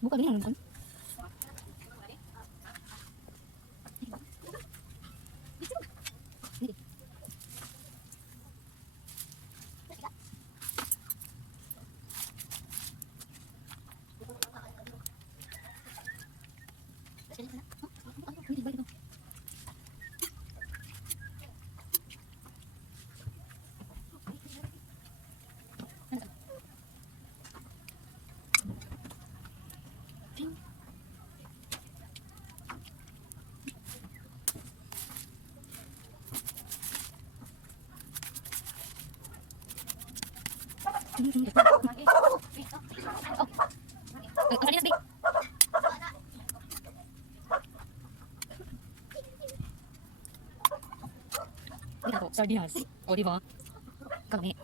Buka din naman. Sardinas. O, di ba? Kami.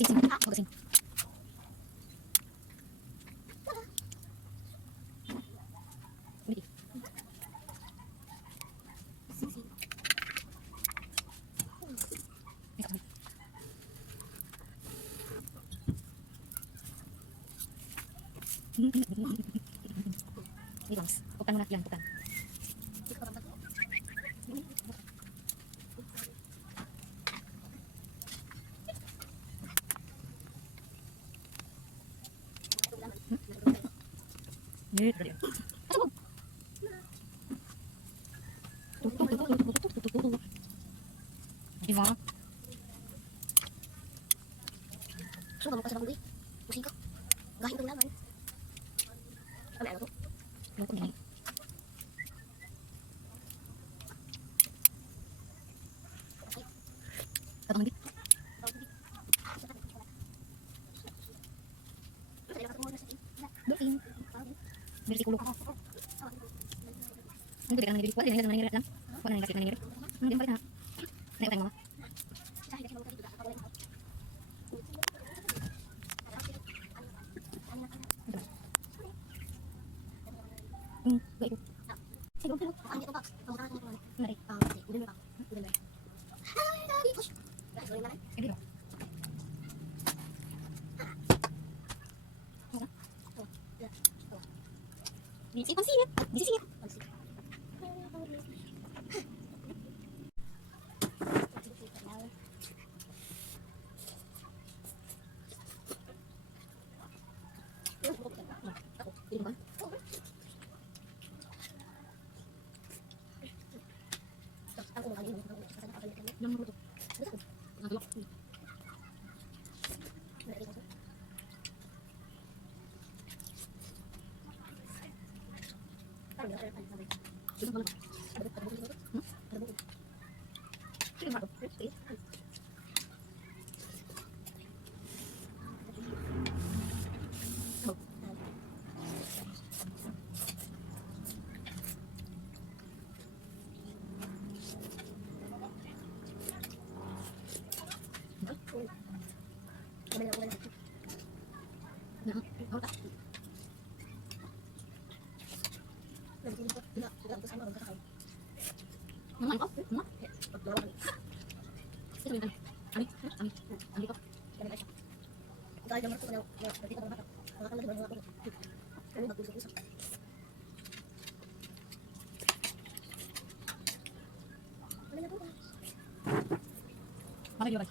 Sing-sing. Mag-sing. Ibang, pukan muna yan, pukan. Ini tadi. Diba? So, kamu kasih beli? Pusing kok. Gak hitung laman. Kami ano to? Lungkot din. Abang di. Bersin. Bersikulo. Nanti kan nanti kuat ya, nanti nanti lang. Kuat nanti nanti. Nanti balik na. Naik tayong mama. Baik. Ay, belum. Ang ito pa. Kamu kan ini. Mari. Udah ba? Udah ba? Hai, tadi push. Sorry mana? Ini ba? Di sini sih. Di sini. Yang merutuk. Ngaduk. Mana dia, Bang?